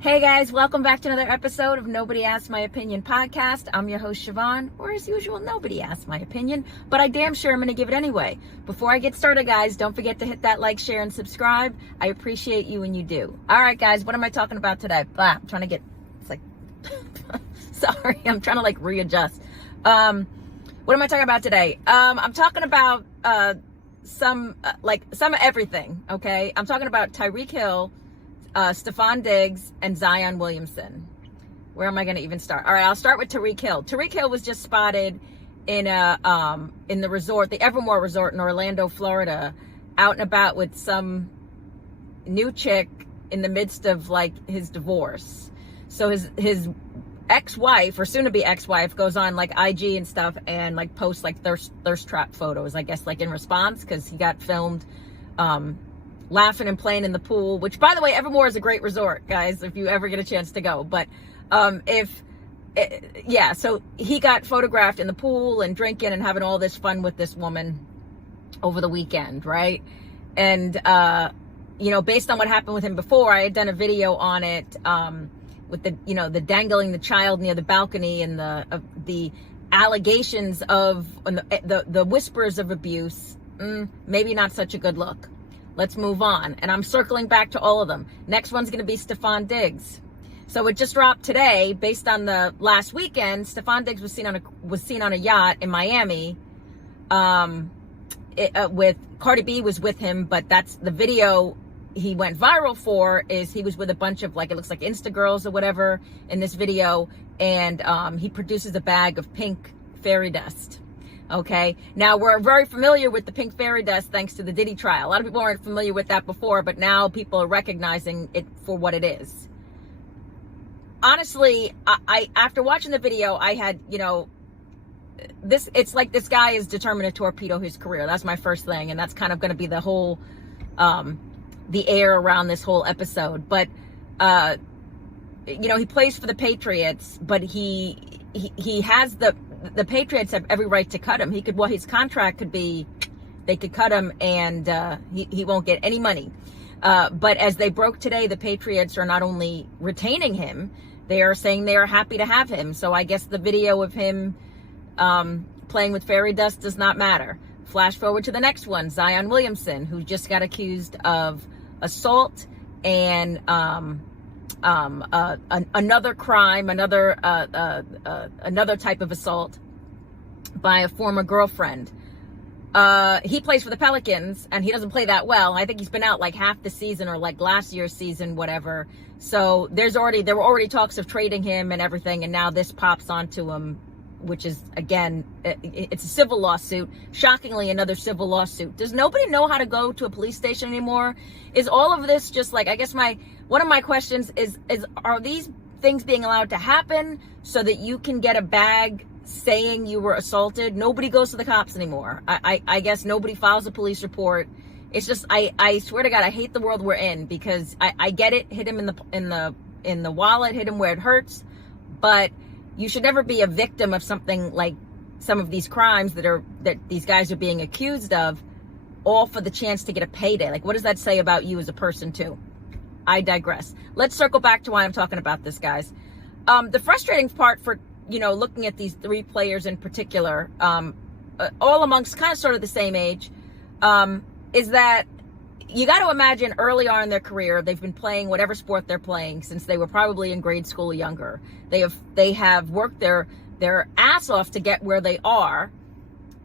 Hey guys, welcome back to another episode of Nobody Asked My Opinion podcast. I'm your host Siobhan, or as usual, nobody asked my opinion, but I damn sure I'm going to give it anyway. Before I get started, guys, don't forget to hit that like, share, and subscribe. I appreciate you when you do. All right, guys, what am I talking about today? I'm trying to get, it's like, sorry, I'm trying to like readjust. What am I talking about today? I'm talking about some of everything, okay? I'm talking about Tyreek Hill, Stefon Diggs, and Zion Williamson. Where am I going to even start? All right, I'll start with Tyreek Hill. Tyreek Hill was just spotted in the resort, the Evermore Resort in Orlando, Florida, out and about with some new chick in the midst of like his divorce. So his ex-wife, or soon-to-be ex-wife, goes on like IG and stuff and like posts like thirst trap photos, I guess, like in response, because he got filmed laughing and playing in the pool, which, by the way, Evermore is a great resort, guys, if you ever get a chance to go. But so he got photographed in the pool and drinking and having all this fun with this woman over the weekend, right? And based on what happened with him before, I had done a video on it with the dangling the child near the balcony and the allegations of the whispers of abuse. Maybe not such a good look. Let's move on. And I'm circling back to all of them. Next one's going to be Stefon Diggs. So it just dropped today, based on the last weekend. Stefon Diggs was seen on a yacht in Miami. With Cardi B was with him, but that's the video he went viral for. Is he was with a bunch of, like, it looks like Insta girls or whatever in this video, and he produces a bag of pink fairy dust. Okay, now we're very familiar with the pink fairy dust thanks to the Diddy trial. A lot of people weren't familiar with that before, but now people are recognizing it for what it is. Honestly, I after watching the video, I had, it's like this guy is determined to torpedo his career. That's my first thing, and that's kind of going to be the whole, the air around this whole episode. But, he plays for the Patriots, but he has the Patriots have every right to cut him. His contract could be, they could cut him and he won't get any money. But as they broke today, the Patriots are not only retaining him, they are saying they are happy to have him. So I guess the video of him playing with fairy dust does not matter. Flash forward to the next one, Zion Williamson, who just got accused of assault and another crime, another type of assault by a former girlfriend. He plays for the Pelicans, and he doesn't play that well. I think he's been out like half the season, or like last year's season, whatever. So there were already talks of trading him and everything, and now this pops onto him, which is, again, it's a civil lawsuit. Shockingly, another civil lawsuit. Does nobody know how to go to a police station anymore? Is all of this just like, I guess one of my questions is are these things being allowed to happen so that you can get a bag saying you were assaulted? Nobody goes to the cops anymore. I guess nobody files a police report. It's just, I swear to God, I hate the world we're in, because I get it. Hit him in the wallet, hit him where it hurts, but you should never be a victim of something like some of these crimes that these guys are being accused of, all for the chance to get a payday. Like, what does that say about you as a person too? I digress. Let's circle back to why I'm talking about this, guys. The frustrating part for, looking at these three players in particular, all amongst kind of sort of the same age, is that you got to imagine early on in their career, they've been playing whatever sport they're playing since they were probably in grade school or younger. They have worked their ass off to get where they are,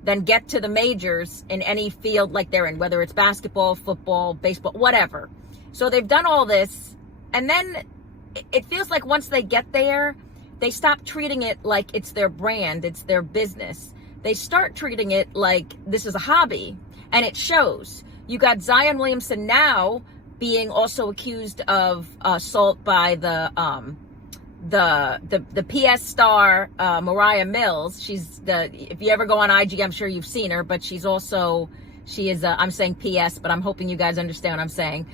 then get to the majors in any field like they're in, whether it's basketball, football, baseball, whatever. So they've done all this, and then it feels like once they get there, they stop treating it like it's their brand, it's their business. They start treating it like this is a hobby, and it shows. You got Zion Williamson now being also accused of assault by the PS star Mariah Mills. If you ever go on IG, I'm sure you've seen her, but she is I'm saying PS, but I'm hoping you guys understand what I'm saying.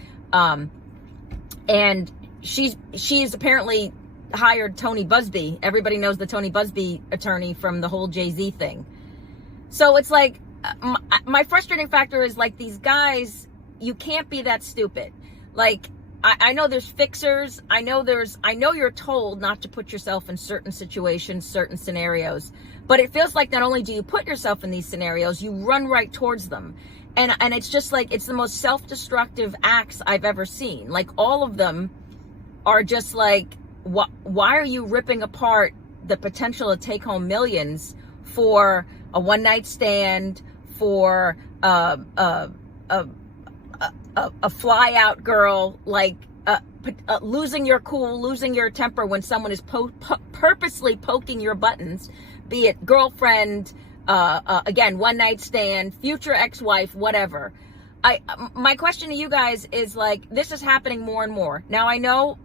And she's apparently hired Tony Busby. Everybody knows the Tony Busby attorney from the whole Jay-Z thing. So it's like, my frustrating factor is, like, these guys, you can't be that stupid. Like, I know there's fixers. I know you're told not to put yourself in certain situations, certain scenarios, but it feels like not only do you put yourself in these scenarios, you run right towards them. And it's just like, it's the most self-destructive acts I've ever seen. Like, all of them are just like, why are you ripping apart the potential to take home millions for a one-night stand, for a fly out girl, like losing your cool, losing your temper when someone is purposely poking your buttons, be it girlfriend, again, one night stand, future ex-wife, whatever. My question to you guys is, like, this is happening more and more. Now, I know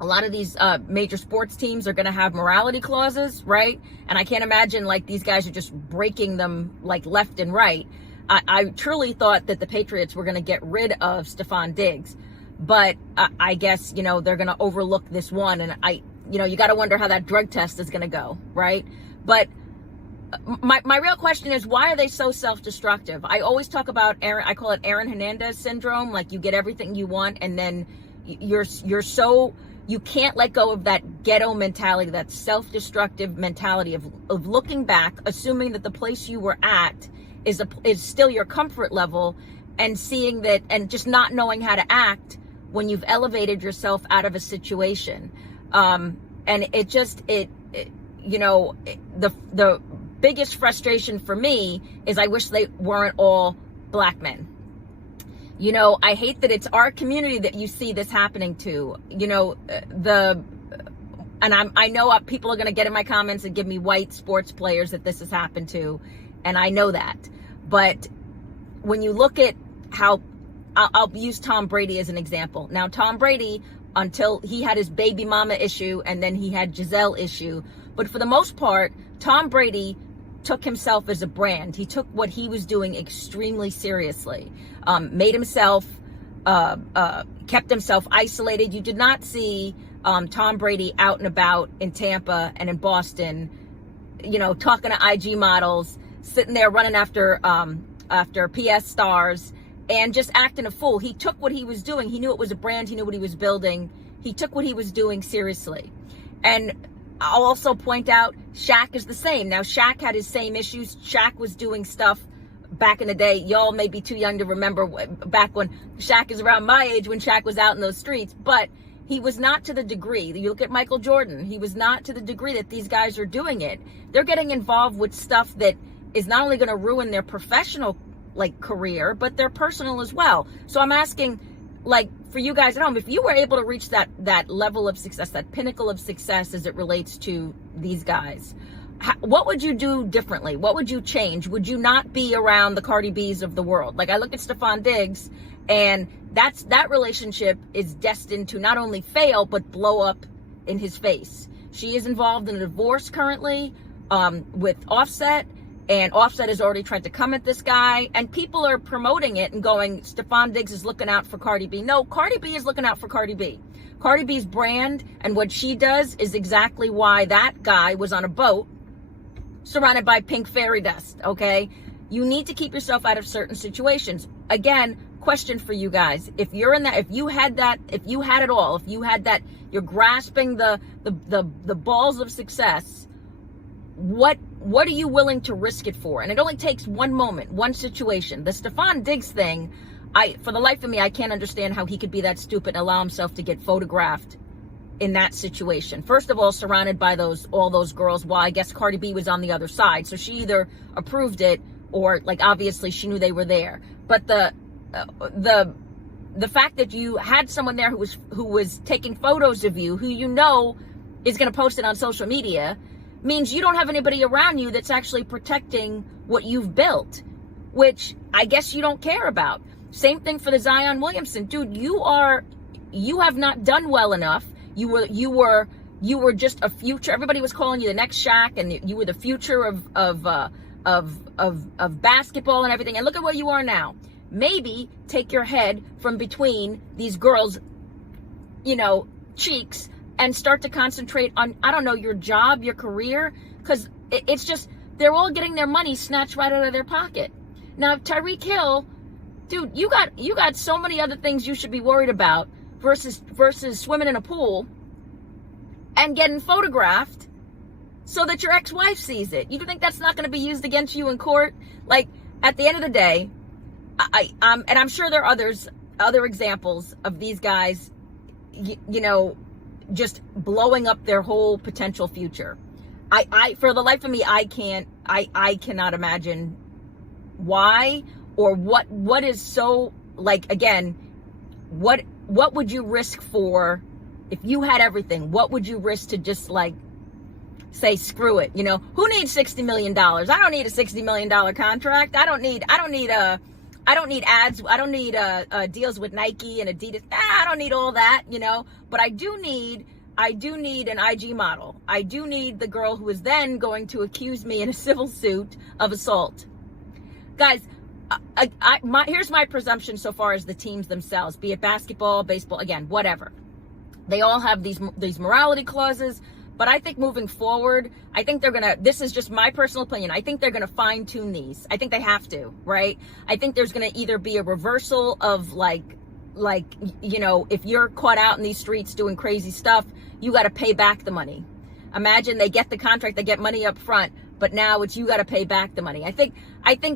a lot of these major sports teams are going to have morality clauses, right? And I can't imagine, like, these guys are just breaking them, like, left and right. I truly thought that the Patriots were going to get rid of Stefon Diggs, but I guess, you know, they're going to overlook this one, and you got to wonder how that drug test is going to go, right? But my real question is, why are they so self-destructive? I always talk about I call it Aaron Hernandez syndrome. Like, you get everything you want, and then you can't let go of that ghetto mentality, that self-destructive mentality of looking back, assuming that the place you were at is still your comfort level, and seeing that, and just not knowing how to act when you've elevated yourself out of a situation. And the biggest frustration for me is I wish they weren't all black men. You know, I hate that it's our community that you see this happening to. You know, I know people are going to get in my comments and give me white sports players that this has happened to, and I know that. But when you look at how, I'll use Tom Brady as an example. Now, Tom Brady, until he had his baby mama issue, and then he had Giselle issue, but for the most part, Tom Brady took himself as a brand. He took what he was doing extremely seriously. Made himself, kept himself isolated. You did not see Tom Brady out and about in Tampa and in Boston, you know, talking to IG models, sitting there running after PS stars, and just acting a fool. He took what he was doing. He knew it was a brand. He knew what he was building. He took what he was doing seriously. And I'll also point out, Shaq is the same. Now, Shaq had his same issues. Shaq was doing stuff back in the day. Y'all may be too young to remember back when Shaq is around my age, when Shaq was out in those streets. But he was not to the degree. You look at Michael Jordan. He was not to the degree that these guys are doing it. They're getting involved with stuff that is not only going to ruin their professional, like, career, but their personal as well. So I'm asking, like, for you guys at home, if you were able to reach that level of success, that pinnacle of success as it relates to these guys, what would you do differently? What would you change? Would you not be around the Cardi B's of the world? Like, I look at Stefon Diggs, and that relationship is destined to not only fail, but blow up in his face. She is involved in a divorce currently with Offset, and Offset has already tried to come at this guy, and people are promoting it and going, Stefon Diggs is looking out for Cardi B. No, Cardi B is looking out for Cardi B. Cardi B's brand and what she does is exactly why that guy was on a boat surrounded by pink fairy dust, okay? You need to keep yourself out of certain situations. Again, question for you guys. If you're in that, if you had it all, if you had that, you're grasping the balls of success, what are you willing to risk it for? And it only takes one moment, one situation. The Stefon Diggs thing, for the life of me, I can't understand how he could be that stupid and allow himself to get photographed in that situation. First of all, surrounded by all those girls, while I guess Cardi B was on the other side. So she either approved it or, like, obviously she knew they were there. But the fact that you had someone there who was taking photos of you, who you know is going to post it on social media, means you don't have anybody around you that's actually protecting what you've built, which I guess you don't care about. Same thing for the Zion Williamson. Dude, you have not done well enough. You were just a future. Everybody was calling you the next Shaq, and you were the future of basketball and everything. And look at where you are now. Maybe take your head from between these girls, you know, cheeks, and start to concentrate on, I don't know, your job, your career, because it's just, they're all getting their money snatched right out of their pocket. Now, Tyreek Hill, dude, you got so many other things you should be worried about. versus swimming in a pool and getting photographed so that your ex-wife sees it. You think that's not going to be used against you in court? Like, at the end of the day, and I'm sure there are other examples of these guys, you know, just blowing up their whole potential future. I for the life of me, I cannot imagine why or what is so, like, again, what would you risk for if you had everything? What would you risk to just, like, say screw it? You know, who needs $60 million? I don't need a $60 million contract. I don't need ads. I don't need deals with Nike and Adidas. I don't need all that, you know. But I do need an IG model. I do need the girl who is then going to accuse me in a civil suit of assault. Guys, here's my presumption so far as the teams themselves, be it basketball, baseball, again, whatever. They all have these morality clauses, but I think moving forward, I think this is just my personal opinion, I think they're gonna fine tune these. I think they have to, right? I think there's gonna either be a reversal of like, you know, if you're caught out in these streets doing crazy stuff, you got to pay back the money. Imagine they get the contract, they get money up front, but now it's you got to pay back the money. I think,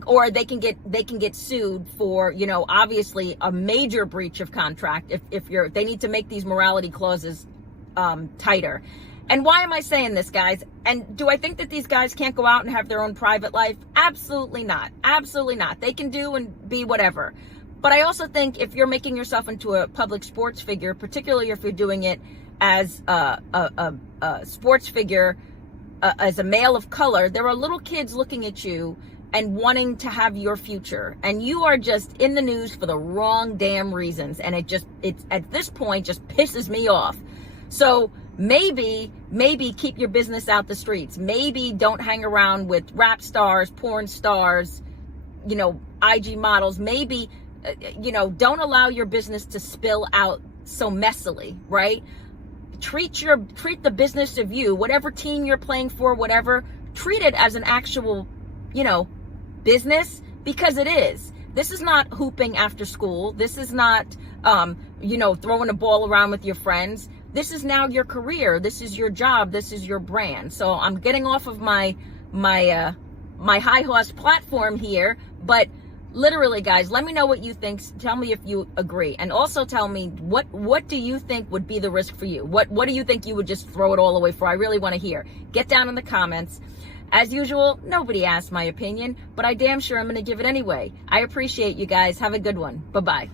or they can get sued for, you know, obviously a major breach of contract if they need to make these morality clauses tighter. And why am I saying this, guys? And do I think that these guys can't go out and have their own private life? Absolutely not. Absolutely not. They can do and be whatever. But I also think if you're making yourself into a public sports figure, particularly if you're doing it as a sports figure, as a male of color, there are little kids looking at you and wanting to have your future. And you are just in the news for the wrong damn reasons. And it's at this point just pisses me off. So maybe keep your business out the streets. Maybe don't hang around with rap stars, porn stars, you know, IG models. Maybe, you know, don't allow your business to spill out so messily, right? Treat the business of you, whatever team you're playing for, whatever, treat it as an actual, you know, business, because it is. This is not hooping after school. This is not, you know, throwing a ball around with your friends. This is now your career. This is your job. This is your brand. So I'm getting off of my high horse platform here, but literally, guys, let me know what you think. Tell me if you agree. And also tell me what do you think would be the risk for you? What do you think you would just throw it all away for? I really want to hear. Get down in the comments. As usual, nobody asked my opinion, but I damn sure I'm going to give it anyway. I appreciate you guys. Have a good one. Bye-bye.